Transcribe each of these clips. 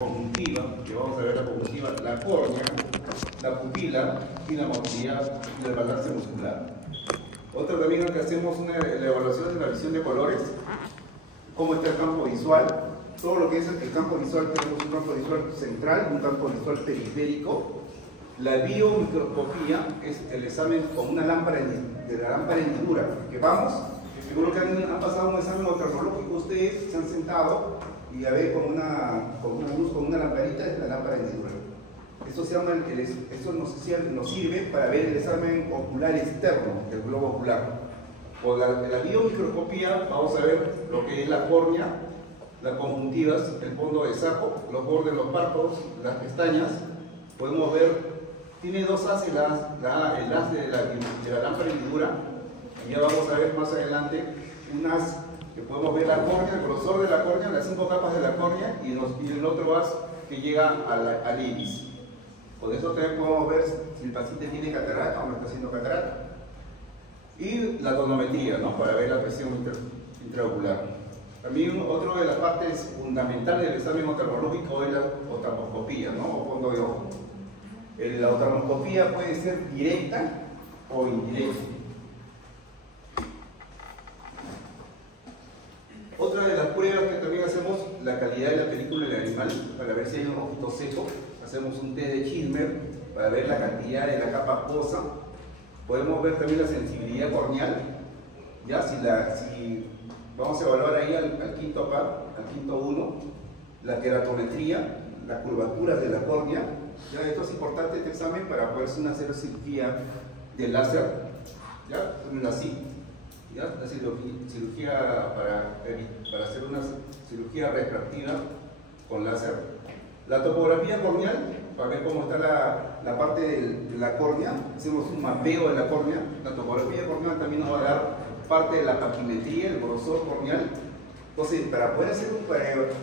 conjuntiva, que vamos a ver la conjuntiva, la córnea, la pupila y la motilidad y el balance muscular. Otra también es que hacemos la evaluación de la visión de colores, cómo está el campo visual, todo lo que es el campo visual. Tenemos un campo visual central, un campo visual periférico. La biomicroscopía es el examen con una lámpara de la lámpara hendidura, que vamos, seguro que han pasado un examen oftalmológico, ustedes se han sentado y a ver con una luz, con una lamparita, es la lámpara hendidura. Eso nos sirve para ver el examen ocular externo del globo ocular. Por la biomicroscopía vamos a ver lo que es la córnea, las conjuntivas, el fondo de saco, los bordes, los párpados, las pestañas. Podemos ver, tiene dos haces, el haz de la lámpara hendidura, y ya vamos a ver más adelante unas que podemos ver la córnea, el grosor de la córnea, las 5 capas de la córnea, y el otro haz que llega al iris. Con eso también podemos ver si el paciente tiene catarata o no está haciendo catarata. Y la tonometría, ¿no? Para ver la presión intraocular. También otra de las partes fundamentales del examen oftalmológico es la oftalmoscopía, ¿no? O fondo de ojo. La oftalmoscopía puede ser directa o indirecta. Otra de las pruebas que también hacemos, la calidad de la película del animal, para ver si hay un ojito seco. Hacemos un test de Schirmer para ver la cantidad de la capa acuosa. Podemos ver también la sensibilidad corneal. Ya, si vamos a evaluar ahí al quinto par, al quinto 1, la queratometría, las curvaturas de la córnea. Ya, esto es importante, este examen, para poder hacer cirugía de láser. Ya, así. ¿Ya? La cirugía para hacer una cirugía refractiva con láser. La topografía corneal, para ver cómo está la parte de la córnea. Hacemos un mapeo de la córnea. La topografía corneal también nos va a dar parte de la paquimetría, el grosor corneal. Entonces, para poder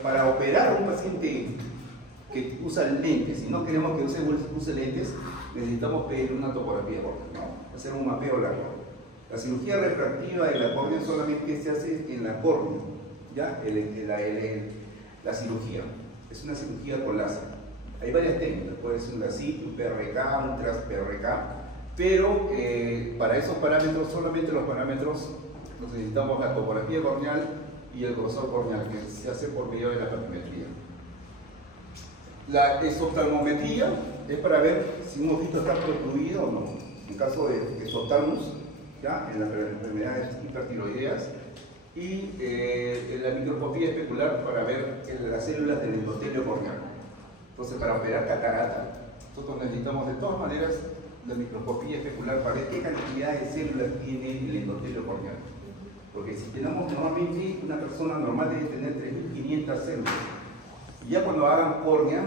para operar a un paciente que usa lentes, si no queremos que use lentes, necesitamos pedir una topografía corneal, ¿no? Hacer un mapeo de la córnea. La cirugía refractiva de la córnea solamente se hace en la córnea, ¿ya? La cirugía es una cirugía con láser. Hay varias técnicas, puede ser un LASIK, un PRK, un TRAS-PRK, pero para esos parámetros, solamente los parámetros, necesitamos la topografía corneal y el grosor corneal, que se hace por medio de la paquimetría. La exoftalmometría es para ver si un ojito está protruido o no. En caso de exoftalmos, ¿ya? En las enfermedades hipertiroideas, y la microscopía especular para ver las células del endotelio corneal. Entonces, para operar catarata, nosotros necesitamos de todas maneras la microscopía especular para ver qué cantidad de células tiene el endotelio corneal. Porque si tenemos, normalmente una persona normal debe tener 3.500 células. Y ya cuando hagan córnea,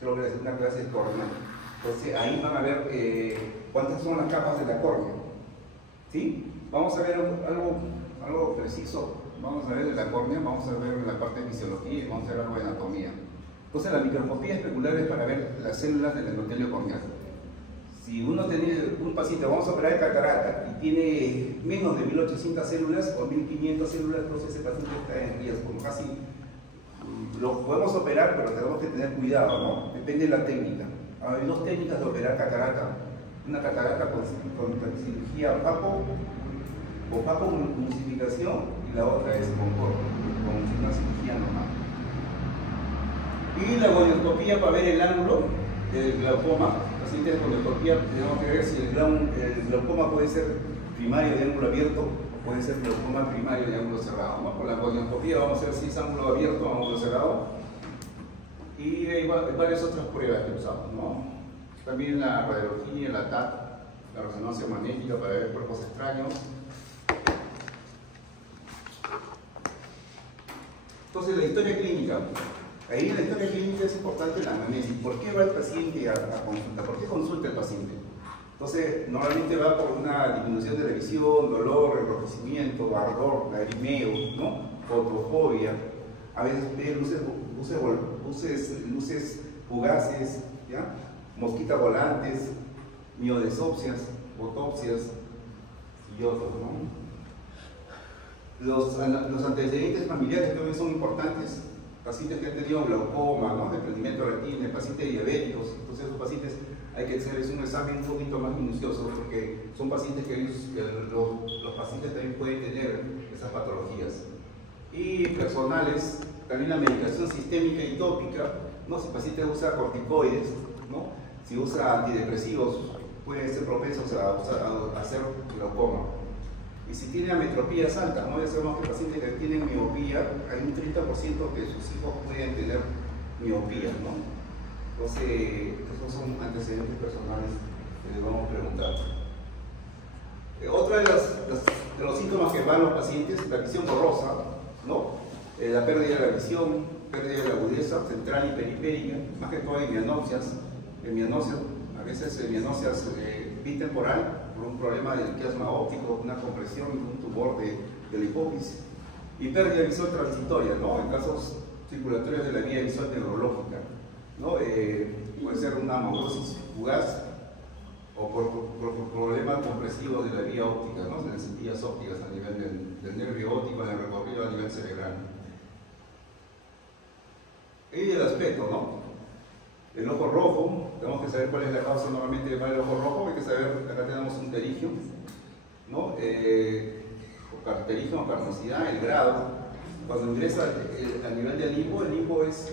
creo que es una clase de córnea, entonces ahí van a ver cuántas son las capas de la córnea. ¿Sí? Vamos a ver algo preciso. Vamos a ver de la córnea, vamos a ver la parte de fisiología y vamos a ver algo de anatomía. Entonces, la microscopía especular es para ver las células del endotelio corneal. Si uno tiene un paciente, vamos a operar de catarata y tiene menos de 1.800 células o 1.500 células, entonces ese paciente está en riesgo. Casi lo podemos operar, pero tenemos que tener cuidado, ¿no? Depende de la técnica. Hay dos técnicas de operar catarata. Una catarata con cirugía opaco-emulsificación, y la otra es con una cirugía normal. Y la gonioscopía para ver el ángulo del glaucoma. Pacientes de gonioscopía tenemos que ver si el glaucoma puede ser primario de ángulo abierto o puede ser glaucoma primario de ángulo cerrado, ¿no? Con la gonioscopía vamos a ver si es ángulo abierto o ángulo cerrado. Y hay varias otras pruebas que usamos, ¿no? También la radiología, la TAT, la resonancia magnética para ver cuerpos extraños. Entonces, la historia clínica. Ahí en la historia clínica es importante la anamnesis. ¿Por qué va el paciente a consulta? ¿Por qué consulta el paciente? Entonces, normalmente va por una disminución de la visión, dolor, enrojecimiento, ardor, lagrimeo, ¿no? Fotofobia. A veces ve luces fugaces, ¿ya? Mosquitas volantes, miodesopsias, fotopsias y otros, ¿no? Los antecedentes familiares también son importantes. pacientes que han tenido glaucoma, ¿no? Desprendimiento de retina, pacientes diabéticos. Entonces esos pacientes hay que hacerles un examen un poquito más minucioso porque son pacientes que los pacientes también pueden tener esas patologías. Y personales, también la medicación sistémica y tópica, ¿no? Si el paciente usa corticoides, ¿no? Si usa antidepresivos, pueden ser propensos a hacer glaucoma. Y si tiene ametropías altas, ¿no? Ya sabemos que pacientes que tienen miopía, hay un 30% que sus hijos pueden tener miopía, ¿no? Entonces, esos son antecedentes personales que les vamos a preguntar. Otra de los síntomas que van los pacientes es la visión borrosa, ¿no? La pérdida de la visión, pérdida de la agudeza central y periférica, más que todo en mianopsias. A veces mianopsias bitemporal, por un problema de quiasma óptico, una compresión, un tumor de la hipófisis. Y pérdida visual transitoria, ¿no? En casos circulatorios de la vía visual neurológica, ¿no? Puede ser una amaurosis fugaz o por problemas compresivos de la vía óptica, ¿no? De las centillas ópticas a nivel del nervio óptico, en el recorrido a nivel cerebral. Y el aspecto, ¿no? El ojo rojo, tenemos que saber cuál es la causa normalmente del ojo rojo. Hay que saber, acá tenemos un pterigio, ¿no? Pterigio o carnosidad, el grado. Cuando ingresa a nivel del limbo, el limbo es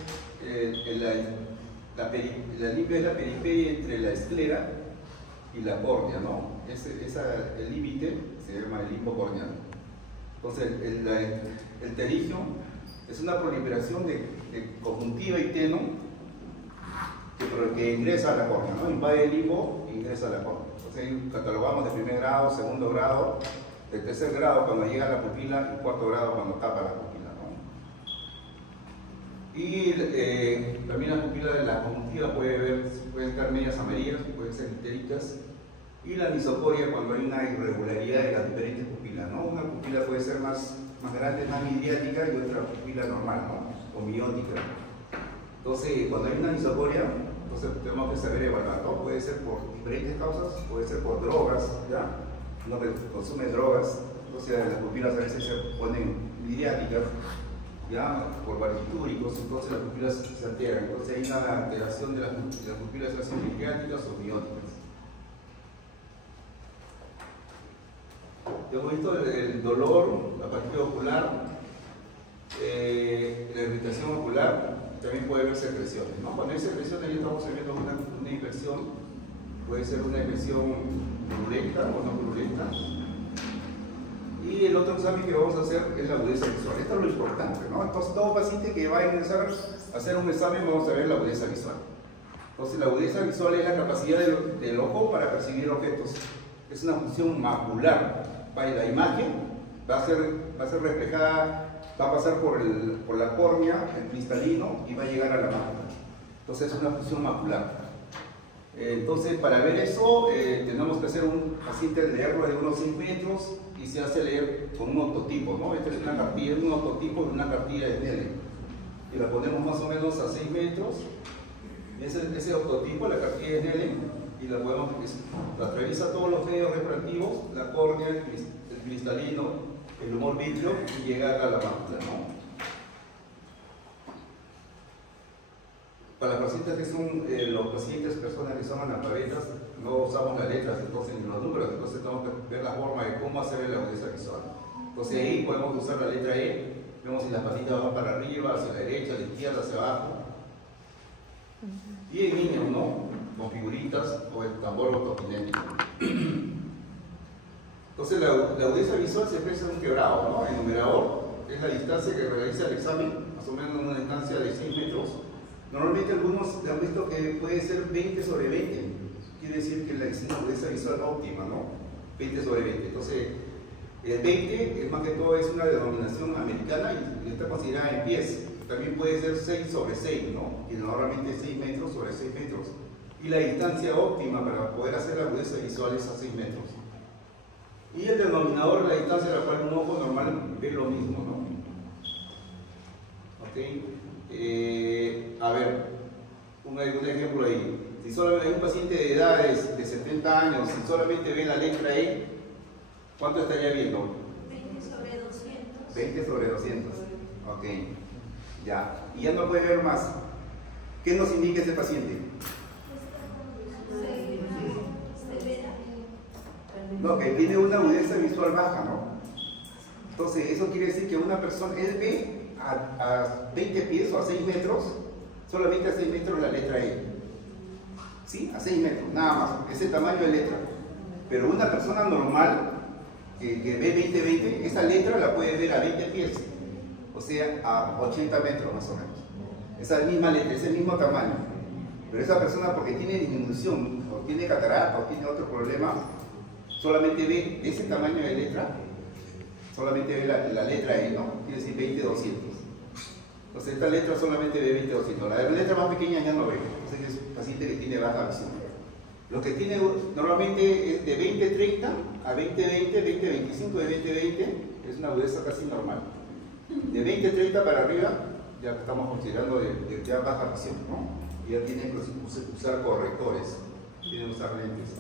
la periferia entre la esclera y la córnea, ¿no? El límite se llama el limbo corneal. Entonces, el pterigio es una proliferación de conjuntiva y teno que ingresa a la córnea, ¿no? Invade el limbo e ingresa a la córnea. Entonces, catalogamos de primer grado, segundo grado, de tercer grado cuando llega a la pupila y cuarto grado cuando tapa la pupila, ¿no? Y también la pupila de la conjuntiva pueden estar medias amarillas, pueden ser itéricas. Y la anisocoria cuando hay una irregularidad de las diferentes pupilas, ¿no? Una pupila puede ser más grande, más midriática, y otra pupila normal, ¿no? O miótica. Entonces, cuando hay una anisocoria, entonces tenemos que saber evaluar, ¿no? Puede ser por diferentes causas, puede ser por drogas, ¿ya? Uno que consume drogas, entonces las pupilas a veces se ponen midriáticas, ¿ya? Por barbitúricos, entonces las pupilas se alteran. Entonces hay una alteración de las pupilas, se hacen midriáticas o mióticas. Hemos visto el dolor, la apatía ocular, la irritación ocular, también puede haber secreciones, ¿no? Cuando hay secreciones ya estamos viendo una infección, puede ser una infección purulenta o no purulenta. Y el otro examen que vamos a hacer es la agudeza visual. Esto es lo importante, ¿no? Entonces, todo paciente que va a ingresar a hacer un examen, vamos a ver la agudeza visual. Entonces, la agudeza visual es la capacidad del ojo para percibir objetos. Es una función macular. La imagen va a ser reflejada, va a pasar por la córnea, el cristalino, y va a llegar a la mácula. Entonces es una función macular. Entonces, para ver eso, tenemos que hacer un paciente leerlo de unos 5 metros y se hace leer con un autotipo, ¿no? Esta es una cartilla, un autotipo de una cartilla de Snellen. Y la ponemos más o menos a 6 metros. Y ese autotipo, la cartilla de Snellen, y la atraviesa todos los medios refractivos, la córnea, el cristalino, el humor vitrio, y llega a la mácula, ¿no? Para las pacientes que son los pacientes, personas que son analfabetas, no usamos las letras, entonces, ni los números, entonces tenemos que ver la forma de cómo hacer la agudeza visual. Entonces ahí podemos usar la letra E, vemos si las patitas van para arriba, hacia la derecha, a la izquierda, hacia abajo. Y en niños, ¿no? Con figuritas o el tambor ortokinético. Entonces la agudeza visual se expresa en un quebrado, ¿no? El numerador es la distancia que realiza el examen, más o menos en una distancia de 6 metros. Normalmente algunos han visto que puede ser 20 sobre 20, quiere decir que es una agudeza visual óptima, ¿no? 20 sobre 20. Entonces, el 20 es más que todo es una denominación americana y está considerada en pies. También puede ser 6 sobre 6, ¿no? Y normalmente 6 metros sobre 6 metros. Y la distancia óptima para poder hacer la agudeza visual es a 6 metros. Y el denominador es la distancia a la cual un ojo normal ve lo mismo, ¿no? ¿Ok? A ver, un ejemplo ahí. Si solo hay un paciente de edades de 70 años, si solamente ve la letra E, ¿cuánto estaría viendo? 20 sobre 200. 20 sobre 200. Ok. Ya, y ya no puede ver más. ¿Qué nos indica ese paciente? No, que tiene una agudeza visual baja, ¿no? Entonces, eso quiere decir que una persona, él ve a 20 pies o a 6 metros, solamente a 6 metros la letra E. ¿Sí? A 6 metros, nada más, ese tamaño de letra. Pero una persona normal, que ve 20-20, esa letra la puede ver a 20 pies, o sea, a 80 metros más o menos. Esa misma letra, ese mismo tamaño. Pero esa persona, porque tiene disminución, o tiene catarata, o tiene otro problema, solamente ve ese tamaño de letra, solamente ve la letra E, ¿no? Quiere decir 20-200. Entonces esta letra solamente ve 20-200. La letra más pequeña ya no ve. Entonces es un paciente que tiene baja visión. Lo que tiene normalmente es de 20-30 a 20-20, 20-25, de 20-20, es una agudeza casi normal. De 20-30 para arriba, ya estamos considerando de ya baja visión, ¿no? Y ya tienen que usar correctores, tienen que usar lentes.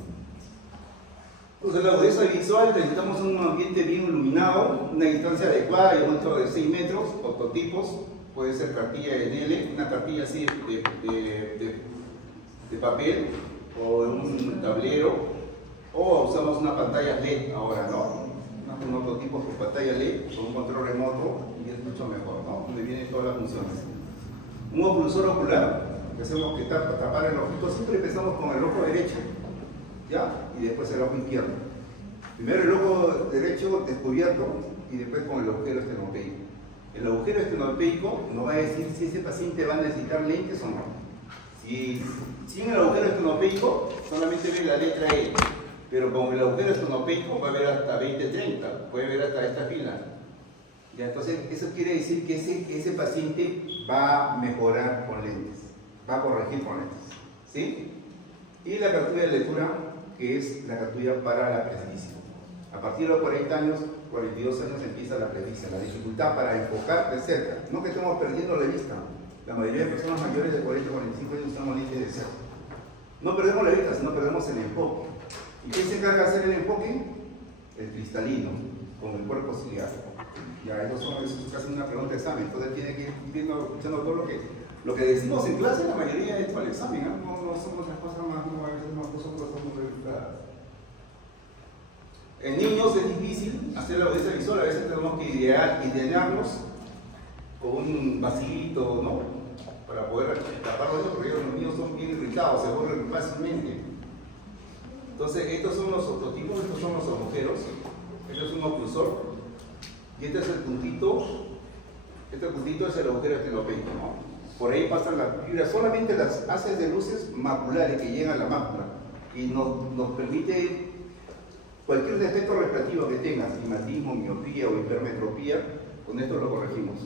Entonces la agudeza visual, necesitamos un ambiente bien iluminado, una distancia adecuada, yo encuentro de 6 metros, prototipos, puede ser cartilla de L, una cartilla así de papel, o de un tablero, o usamos una pantalla LED ahora, ¿no? Un prototipo con pantalla LED, con un control remoto, y es mucho mejor, ¿no? Donde vienen todas las funciones. Un oclusor ocular, que hacemos que tapar el ojito, siempre empezamos con el ojo derecho, ¿ya? Y después el ojo izquierdo. Primero el ojo derecho descubierto y después con el agujero estenopeico. El agujero estenopeico nos va a decir si ese paciente va a necesitar lentes o no. Si sin el agujero estenopeico solamente ve la letra E, pero con el agujero estenopeico va a ver hasta 20-30, puede ver hasta esta fila. ¿Ya? Entonces eso quiere decir que ese paciente va a mejorar con lentes, va a corregir con lentes, ¿sí? Y la cartilla de lectura, que es la cartilla para la presbicia. A partir de los 40 años, 42 años empieza la presbicia, la dificultad para enfocar de cerca, no que estemos perdiendo la vista. La mayoría de personas mayores de 40-45 años usamos lentes de cerca. No perdemos la vista, sino perdemos el enfoque. ¿Y quién se encarga de hacer el enfoque? El cristalino, con el cuerpo ciliar. Ya, eso es casi una pregunta de examen, entonces tiene que ir viendo, escuchando todo lo que decimos en clase, la mayoría es para el examen, no somos las cosas más, a veces no somos cosas muy verificadas. En niños es difícil hacer la agudeza visual, a veces tenemos que idearnos con un vasito, ¿no? Para poder taparlo eso, porque los niños son bien irritados, se borran fácilmente. Entonces, estos son los prototipos, estos son los agujeros, este es un oclusor, y este es el puntito, este puntito es el agujero estenopeico, ¿no? Por ahí pasan las fibras, solamente las haces de luces maculares que llegan a la mácula, y nos permite cualquier defecto refractivo que tengas, astigmatismo, miopía o hipermetropía, con esto lo corregimos.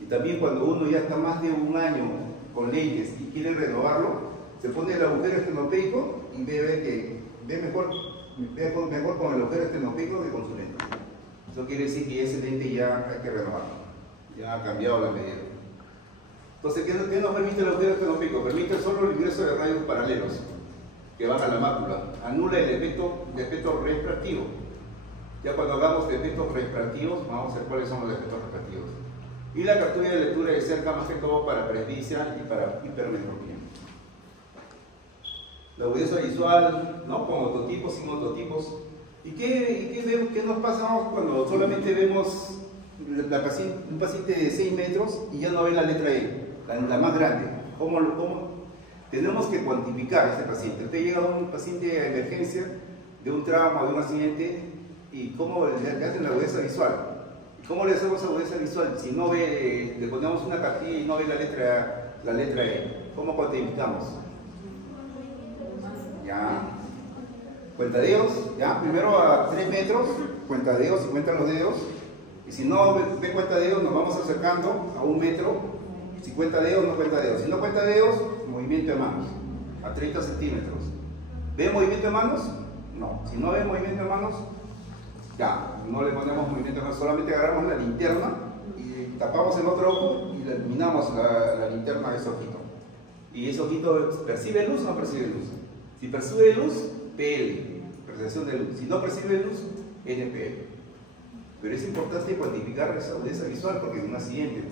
Y también cuando uno ya está más de un año con lentes y quiere renovarlo, se pone el agujero estenopeico y ve mejor con el agujero estenopeico que con su lente. Eso quiere decir que ese lente ya hay que renovarlo, ya ha cambiado la medida. Entonces, ¿qué nos permite el agujero estenopeico? Permite solo el ingreso de rayos paralelos que van a la mácula, anula el efecto refractivo. Ya cuando hablamos de efectos refractivos, vamos a ver cuáles son los efectos refractivos. Y la cartilla de lectura de cerca más que todo para presbicia y para hipermetropía. La agudeza visual, ¿no? Con ototipos, sin ototipos. ¿Y qué nos pasa cuando solamente vemos un paciente de 6 metros y ya no ve la letra E, la más grande? ¿Cómo? Tenemos que cuantificar a ese paciente. Usted llega a un paciente de emergencia, de un trauma, de un accidente, y ¿cómo le hacen la agudeza visual? ¿Cómo le hacemos agudeza visual? Si no ve, le ponemos una cartilla y no ve la letra E, ¿cómo cuantificamos? Ya. Cuentadedos, ya. Primero a 3 metros, cuentadedos y cuentan los dedos. Y si no ve cuentadedos, nos vamos acercando a 1 metro. Si cuenta dedos, no cuenta dedos. Si no cuenta dedos, movimiento de manos, a 30 centímetros. ¿Ve movimiento de manos? No. Si no ve movimiento de manos, ya, no le ponemos movimiento de manos, solamente agarramos la linterna y tapamos el otro ojo y eliminamos la linterna de ese ojito. Y ese ojito, ¿percibe luz o no percibe luz? Si percibe luz, PL, percepción de luz. Si no percibe luz, NPL. Pero es importante cuantificar esa agudeza visual porque en un accidente,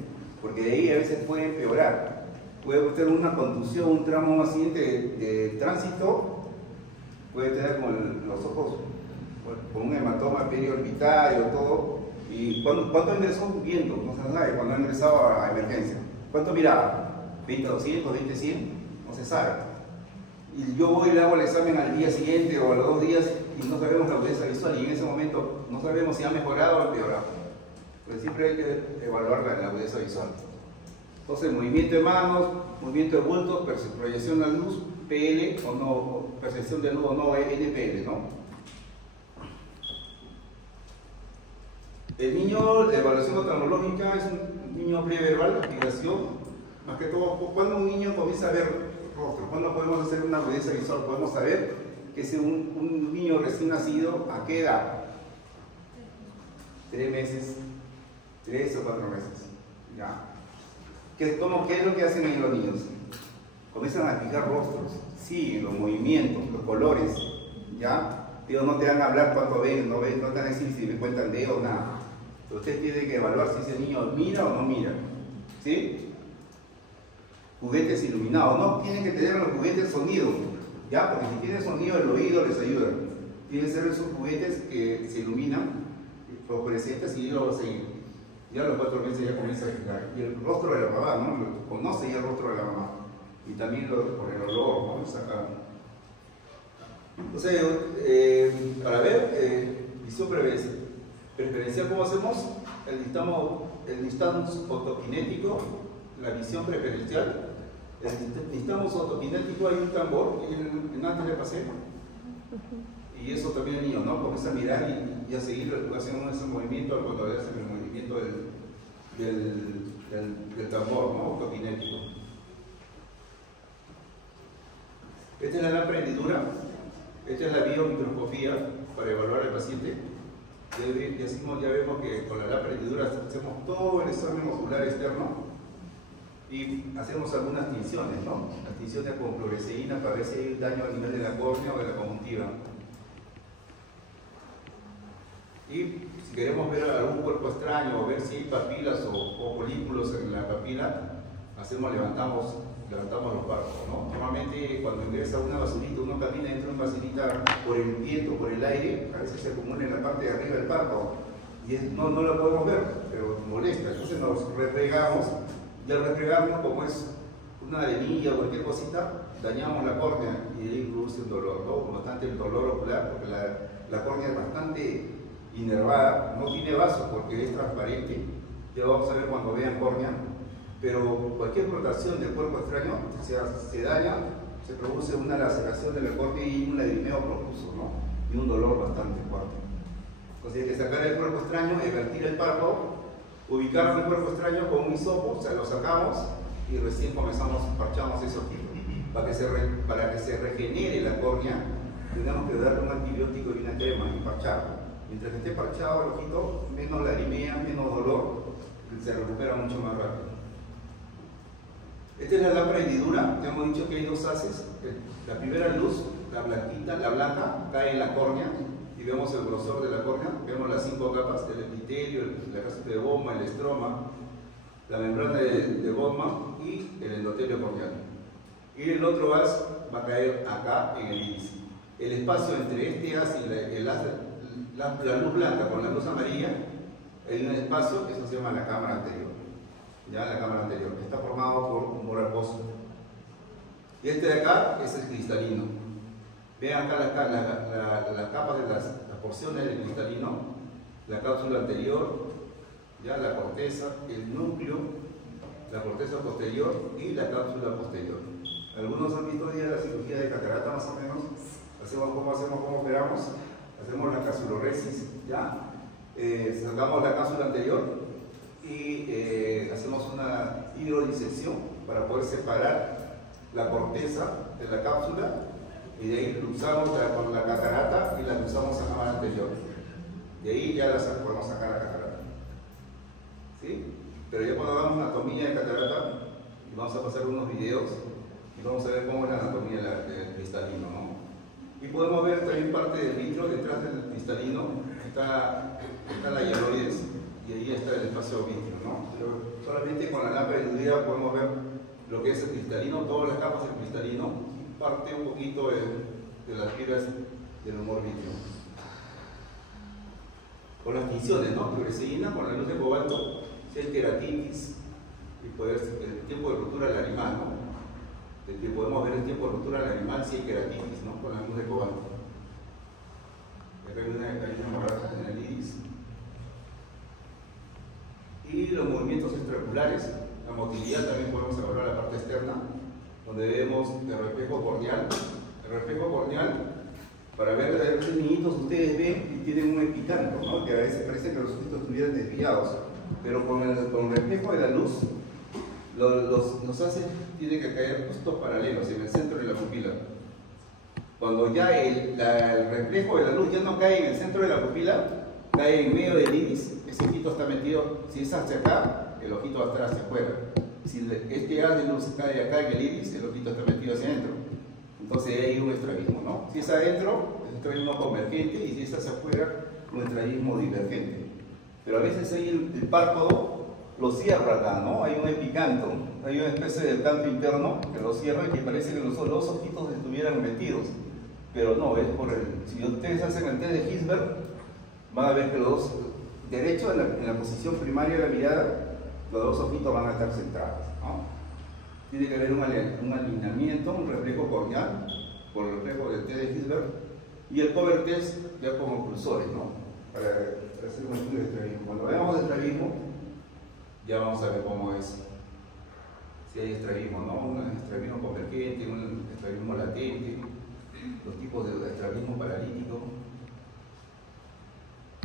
porque de ahí a veces puede empeorar. Puede tener una contusión, un tramo, un accidente de tránsito, puede tener con los ojos con un hematoma periorbitario, todo. ¿Y cuánto ingresó? Viendo, no se sabe, cuando ha ingresado a emergencia. ¿Cuánto miraba? ¿20-200, 20-100? No se sabe. Y yo voy y le hago el examen al día siguiente o a los 2 días y no sabemos la agudeza visual, y en ese momento no sabemos si ha mejorado o empeorado. Pues siempre hay que evaluar la agudeza visual. Entonces, movimiento de manos, movimiento de bultos, proyección de luz, PL o no, percepción de luz o no, NPL, ¿no? El niño, la evaluación oftalmológica es un niño preverbal, activación, más que todo, cuando un niño comienza a ver rostro, cuando podemos hacer una agudeza visual, podemos saber que es un niño recién nacido, ¿a qué edad? 3 meses, 3 o 4 meses, ¿ya? ¿Qué es lo que hacen ahí los niños? Comienzan a fijar rostros, siguen los movimientos, los colores, ¿ya? Pero no te van a hablar cuánto ven, no te van a decir si me cuentan dedos o nada. Usted tiene que evaluar si ese niño mira o no mira, ¿sí? Juguetes iluminados, no tienen que tener los juguetes sonido, ¿ya? Porque si tiene sonido el oído les ayuda. Tienen que ser esos juguetes que se iluminan, fluorescentes, y luego seguir. Ya a los 4 meses ya comienza a fijar. Y el rostro de la mamá, ¿no? Conoce ya el rostro de la mamá. Y también por el olor, ¿no? Saca. Entonces, para ver, visión preferencial, ¿cómo hacemos? El nistagmus ortokinético, la visión preferencial. El nistagmus ortokinético, hay un tambor, en antes le pasé. Y eso también el niño, ¿no? Comienza a mirar y a seguir, hacen ese movimiento cuando hacen el movimiento del tambor, ¿no? Ortokinético. Esta es la lámpara hendidura. Esta es la biomicroscopía para evaluar al paciente. Ya vemos que con la lámpara hendidura hacemos todo el examen ocular externo y hacemos algunas tinciones, ¿no? Las tinciones con fluoresceína para ver si hay daño a nivel de la córnea o de la conjuntiva. Y si queremos ver algún cuerpo extraño o ver si hay papilas o folículos en la papila, levantamos los párpados, ¿no? Normalmente cuando ingresa una basurita, uno camina dentro de una basurita por el viento, por el aire, a veces se acumula en la parte de arriba del párpado y no la podemos ver, pero molesta. Entonces nos refregamos, y al refregarnos, como es una arenilla o cualquier cosita, dañamos la córnea y ahí produce un dolor, ¿no? Bastante el dolor ocular, porque la córnea es bastante inervada, no tiene vasos porque es transparente, ya vamos a ver cuando vean córnea. Pero cualquier rotación del cuerpo extraño se daña, se produce una laceración de la córnea y un lagrimeo profuso, ¿no? Y un dolor bastante fuerte. Entonces hay que sacar el cuerpo extraño, invertir el párpado, ubicar el cuerpo extraño con un hisopo, o sea, lo sacamos y recién parchamos ese ojito. Para que se regenere la córnea, tenemos que darle un antibiótico y una crema y parcharlo. Mientras que esté parchado el ojito, menos lagrimea, menos dolor, se recupera mucho más rápido. Esta es la lámpara hendidura. Ya hemos dicho que hay 2 haces. La primera luz, la blanca, cae en la córnea y vemos el grosor de la córnea. Vemos las 5 capas del epitelio, la casita de Bowman, el estroma, la membrana de Bowman y el endotelio corneal. Y el otro haz va a caer acá en el índice. El espacio entre este haz y la luz blanca con la luz amarilla, hay un espacio, eso se llama la cámara anterior. Ya la cámara anterior, está formado por un humor acuoso. Y este de acá es el cristalino. Vean acá las capas de las porciones del cristalino, la cápsula anterior, ya la corteza, el núcleo, la corteza posterior y la cápsula posterior. Algunos han visto ya la cirugía de catarata más o menos. ¿Cómo operamos? Hacemos la capsuloresis, ya. Sacamos la cápsula anterior y hacemos una hidrodisección para poder separar la corteza de la cápsula y de ahí usamos con la catarata y la usamos a cámara anterior. De ahí ya podemos sacar la catarata. ¿Sí? Pero ya cuando hagamos anatomía de catarata, y vamos a pasar unos videos y vamos a ver cómo es la anatomía del cristalino, ¿no? Y podemos ver también parte del vitro. Detrás del cristalino está la hialoides y ahí está el espacio vitrio, ¿no? solamente con la lámpara diluida podemos ver lo que es el cristalino, todas las capas del cristalino, y parte un poquito de las fibras del humor vítreo. Con las tinciones, ¿no? Que se llena con la luz de cobalto, si hay queratitis, y puede ser el tiempo de ruptura del animal, ¿no? Que podemos ver el tiempo de ruptura del animal si hay queratitis, ¿no? Con la luz de cobalto. Acá hay una morada en el iris. Y los movimientos extraoculares, la motilidad también podemos evaluar la parte externa, donde vemos el reflejo corneal. El reflejo corneal, para ver a veces niñitos ustedes ven y tienen un epicanto, ¿no? Que a veces parece que los ojitos estuvieran desviados, pero con el reflejo de la luz, los haces tienen que caer justo paralelos en el centro de la pupila. Cuando ya el reflejo de la luz ya no cae en el centro de la pupila, cae en medio del iris, ese ojito está metido, si es hacia acá, el ojito va a estar hacia afuera. Si este haz de luz cae acá en el iris, el ojito está metido hacia adentro. Entonces hay un estrabismo, ¿no? Si es adentro, es un estrabismo convergente, y si es hacia afuera, un estrabismo divergente. Pero a veces hay el párpado lo cierra acá, ¿no? Hay un epicanto, hay una especie de canto interno que lo cierra y que parece que los ojitos estuvieran metidos. Pero no, es por el... Si ustedes hacen el test de Hirschberg, van a ver que los dos, derecho en la posición primaria de la mirada, los dos ojitos van a estar centrados, ¿no? Tiene que haber un alineamiento, un reflejo corneal, por el reflejo del test de Hirschberg, y el cover test ya con oclusores, ¿no? Para hacer un estudio de estrabismo. Cuando veamos el estrabismo, ya vamos a ver cómo es, si hay estrabismo, ¿no? Un estrabismo convergente, un estrabismo latente, los tipos de estrabismo paralítico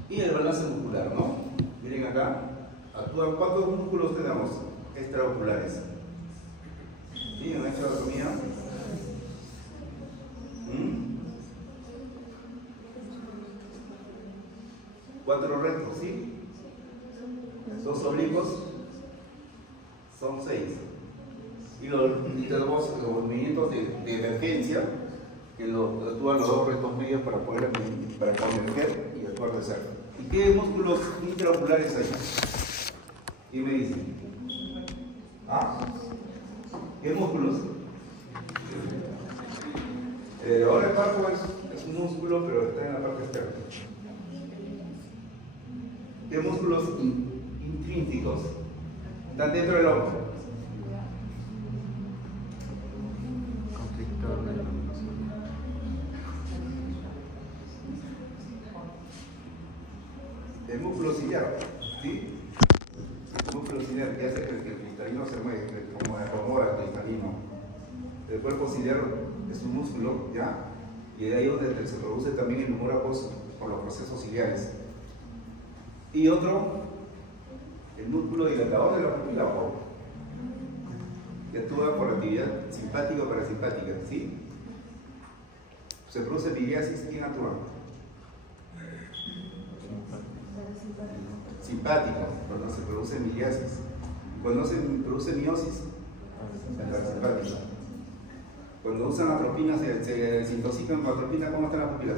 y el balance muscular, ¿no? Miren acá, actúan ¿cuántos músculos tenemos extraoculares? ¿Sí? ¿En esta anatomía? 4 rectos, ¿sí? 2 oblicuos son 6. Y tenemos los movimientos de emergencia, que actúan los 2 rectos medios para converger y actuar de cerca. ¿Y qué músculos intraoculares hay? ¿Qué me dicen? ¿Ah? ¿Qué músculos? Ahora el párpado es un músculo, pero está en la parte externa. ¿Qué músculos intrínsecos están dentro del ojo? El músculo ciliar, ¿sí? El músculo ciliar que hace que el cristalino se mueve, como acomoda el cristalino. El cuerpo ciliar es un músculo, ¿ya? Y de ahí donde se produce también el humor acuoso por los procesos ciliares. Y otro, el músculo dilatador de la pupila, que actúa por actividad simpática o parasimpática, ¿sí? Se produce miriasis, ¿quién actúa? Simpático, cuando se produce miriasis. Cuando se produce miosis, el parasimpático. Cuando usan atropina, se desintoxican con atropina, ¿cómo están las pupilas?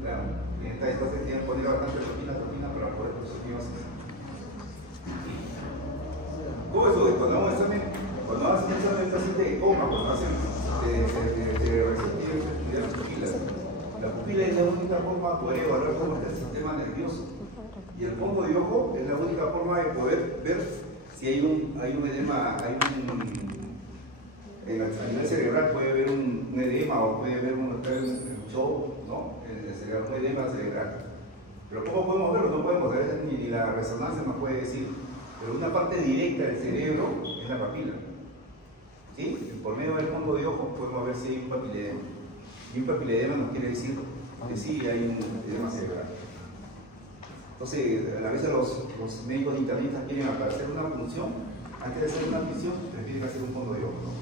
Claro, entonces tienen que poner bastante atropina para poder producir miosis. ¿Cómo es eso? Cuando hacen un examen de coma, cuando hacen de estudiar las pupilas. La pupila es la única forma de poder evaluar cómo está el sistema nervioso. Y el fondo de ojo es la única forma de poder ver si hay un edema, a nivel cerebral puede haber un edema o puede haber un show, ¿no? Un edema cerebral. Pero ¿cómo podemos verlo? No podemos, a veces ni la resonancia nos puede decir. Pero una parte directa del cerebro es la papila. ¿Sí? Por medio del fondo de ojo podemos ver si hay un papiledema. Y un papiledema nos quiere decir que sí hay un edema cerebral. Entonces, a veces los médicos internistas quieren hacer una punción, antes de hacer una punción, prefieren hacer un fondo de ojo, ¿no?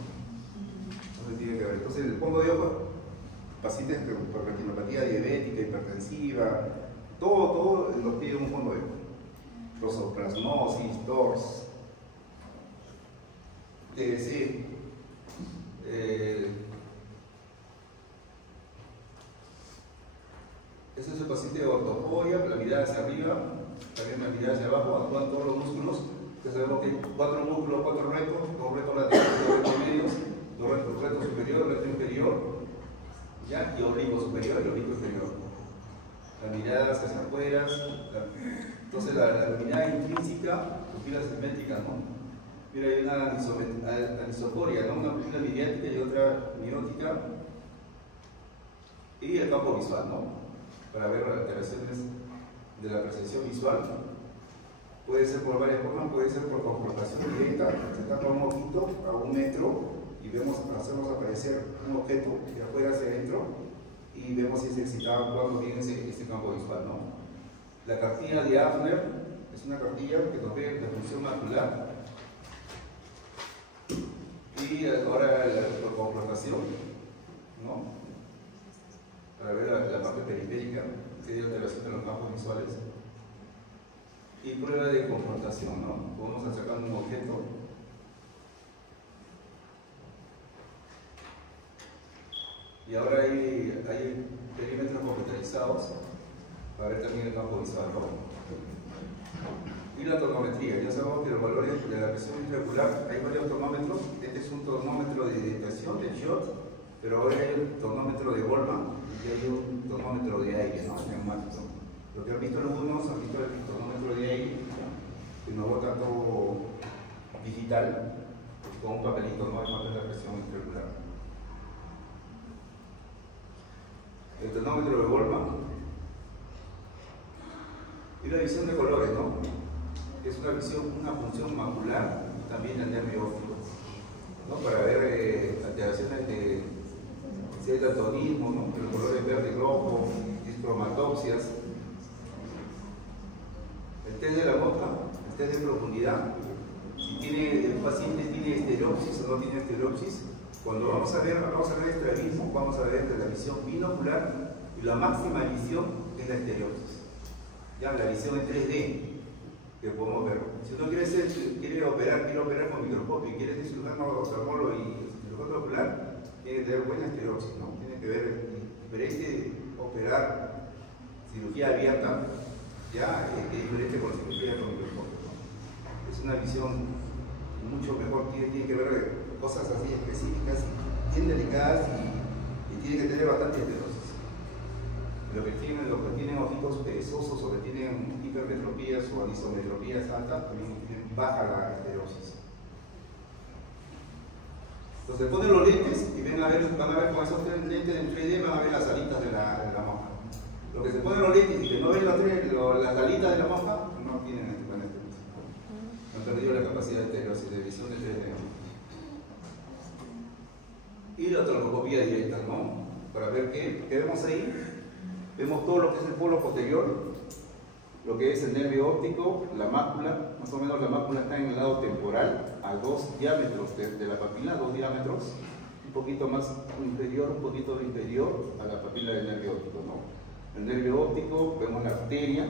Entonces, tiene que ver. Entonces, el fondo de ojo, pacientes por retinopatía diabética, hipertensiva, todo los pide un fondo de ojo. Prosoplasmosis, TORS, TBC, ese es el paciente de ortoforia, la mirada hacia arriba, También la mirada hacia abajo, actúan todos los músculos, que sabemos que hay 4 músculos, 4 retos, 2 retos laterales, 2 retos medios, 2 retos superior, reto inferior, ¿ya? Y oblicuo superior y oblicuo inferior. La mirada hacia afuera, entonces la mirada intrínseca, pupila simétrica, ¿no? Mira, hay una anisocoria, ¿no? Una pupila mediática y otra miótica. Y el campo visual, ¿no? Para ver las alteraciones de la percepción visual. Puede ser por varias formas, puede ser por confrontación directa, se tapa un ojito a 1 metro y hacemos aparecer un objeto de afuera hacia adentro y vemos si es excitado cuando viene ese campo visual, ¿no? La cartilla de Afner es una cartilla que nos ve la función macular. Y ahora la confrontación, ¿no? Para ver la parte periférica, que es la alteración de los campos visuales. Y prueba de confrontación, ¿no? Vamos a sacar un objeto. Y ahora hay perímetros computarizados para ver también el campo visual, ¿no? Y la tonometría, ya sabemos que los valores de la presión intraocular, hay varios tonómetros. Este es un tonómetro de detección de shot, pero ahora hay el tonómetro de Goldman y hay un tonómetro de aire, ¿no? Neumático. Lo que han visto algunos, han visto el tonómetro de aire, que nos bota todo digital, con un papelito, ¿no? Hay de la presión intraocular. El tonómetro de Goldman y la visión de colores, ¿no? Es una función macular y también del nervio óptico, ¿no? Para ver alteraciones de daltonismo, ¿no? Los colores verde y rojo, cromatopsias. El test de la mosca, el test de profundidad, si el paciente tiene estereopsis o no tiene estereopsis. Cuando vamos a ver estrabismo, vamos a ver de la visión binocular y la máxima visión es la estereopsis. Ya la visión en 3D que podemos ver. Si uno quiere operar con microscopio y quiere ser cirujano oftalmólogo y cirujano ocular, tiene que tener buena estereopsis, ¿no? Tiene que ver diferente operar cirugía abierta, ya es diferente con cirugía con microscopio, ¿no? Es una visión mucho mejor, tiene que ver cosas así específicas, bien delicadas y tiene que tener bastante estereopsis. Los que tienen ojitos perezosos o que tienen hipermetropías o anisometropías altas también tienen baja la estereopsis. Entonces ponen los lentes y van a ver con esos lentes en 3D, van a ver las alitas de la mosca. Los que se ponen los lentes y que no ven las alitas de la mosca no tienen buena estereopsis. Han perdido la capacidad de estereopsis, de visión de 3D. Y la tromoscopía directa, ¿no? Para ver qué vemos ahí. Vemos todo lo que es el polo posterior, lo que es el nervio óptico, la mácula. Más o menos la mácula está en el lado temporal, a 2 diámetros de la papila, 2 diámetros, un poquito más inferior, un poquito inferior a la papila del nervio óptico, ¿no? El nervio óptico, vemos la arteria,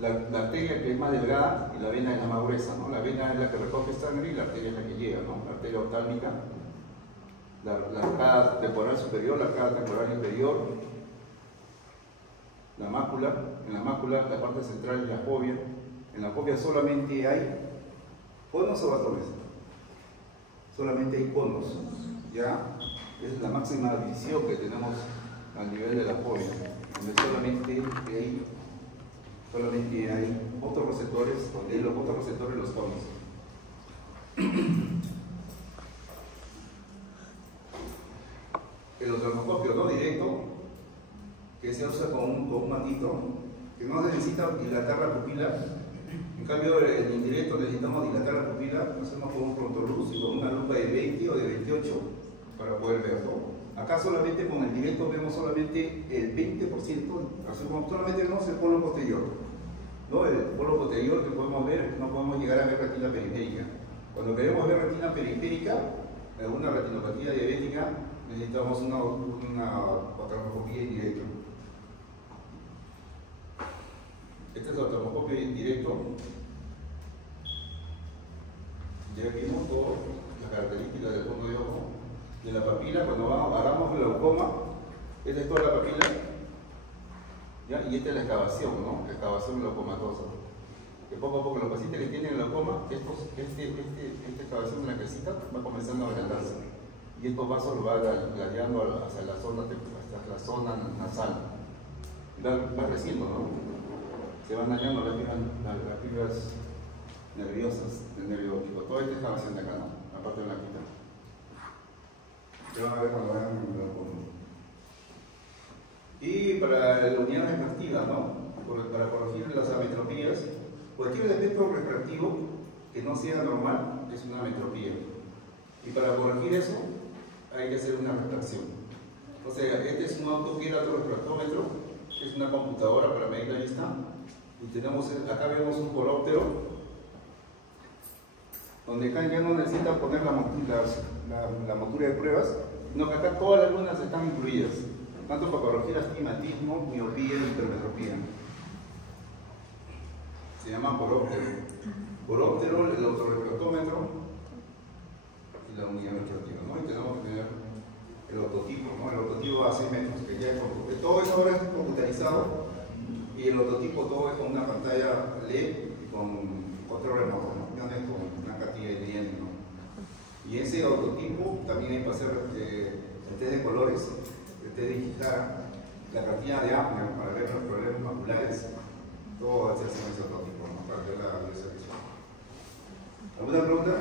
la arteria que es más delgada y la vena es la más gruesa, ¿no? La vena es la que recoge sangre y la arteria es la que llega, ¿no? La arteria oftálmica, la arcada temporal superior, la arcada temporal inferior. La mácula, en la mácula la parte central es la fobia. En la fobia solamente hay conos o batones. Solamente hay conos. Ya es la máxima visión que tenemos al nivel de la fobia, donde solamente hay otros receptores, donde los otros receptores los conos. El oftalmoscopio no directo, que se usa con un mantito, que no necesita dilatar la pupila. En cambio, el indirecto necesitamos dilatar la pupila, lo hacemos con un frontoluz y con una lupa de 20 o de 28 para poder verlo. Acá solamente con el directo vemos solamente el 20%, solamente vemos el polo posterior. ¿No? El polo posterior que podemos ver, no podemos llegar a ver retina periférica. Cuando queremos ver retina periférica, alguna retinopatía diabética, necesitamos una oftalmoscopía indirecta. Este es el oftalmoscopio indirecto. Ya vimos todas las características del fondo de ojo, de la papila. Cuando hagamos glaucoma, esta es toda la papila, ¿ya? Y esta es la excavación, ¿no? La excavación glaucomatosa. que poco a poco los pacientes que tienen glaucoma, esta excavación de la casita va comenzando a agrandarse. Y estos vasos lo va gladiando hacia la zona nasal. Va creciendo, ¿no? Se van dañando las fibras nerviosas del nervio óptico. Toda esta excavación de acá, ¿no? La parte blanquita. Que van a ver cuando vean el glaucoma. Y para la unidad refractiva, ¿no? Para corregir las ametropías, cualquier defecto refractivo que no sea normal es una ametropía. Y para corregir eso, hay que hacer una refracción. O sea, este es un autorefractómetro, es una computadora para medir la vista. Y tenemos, acá vemos un coróptero, donde acá ya no necesitan poner la montura de pruebas, sino que acá todas las lunas están incluidas, tanto para corregir astigmatismo, miopía y hipermetropía. Se llama coróptero. Coróptero, el autorefractómetro y la unidad refractiva, ¿no? Y tenemos que tener el autotipo, ¿no? El autotipo a 6 metros, que ya es todo eso ahora es computarizado, y el autotipo todo es con una pantalla LED y con control remoto, ¿no? Ya no es con una cartilla de IN, ¿no? Y ese autotipo también hay que hacer el test de colores, el test digital, la cartilla de Apner para ver los problemas maculares, todo va a ser ese autotipo, ¿no? Para ver la visualización. ¿Alguna pregunta?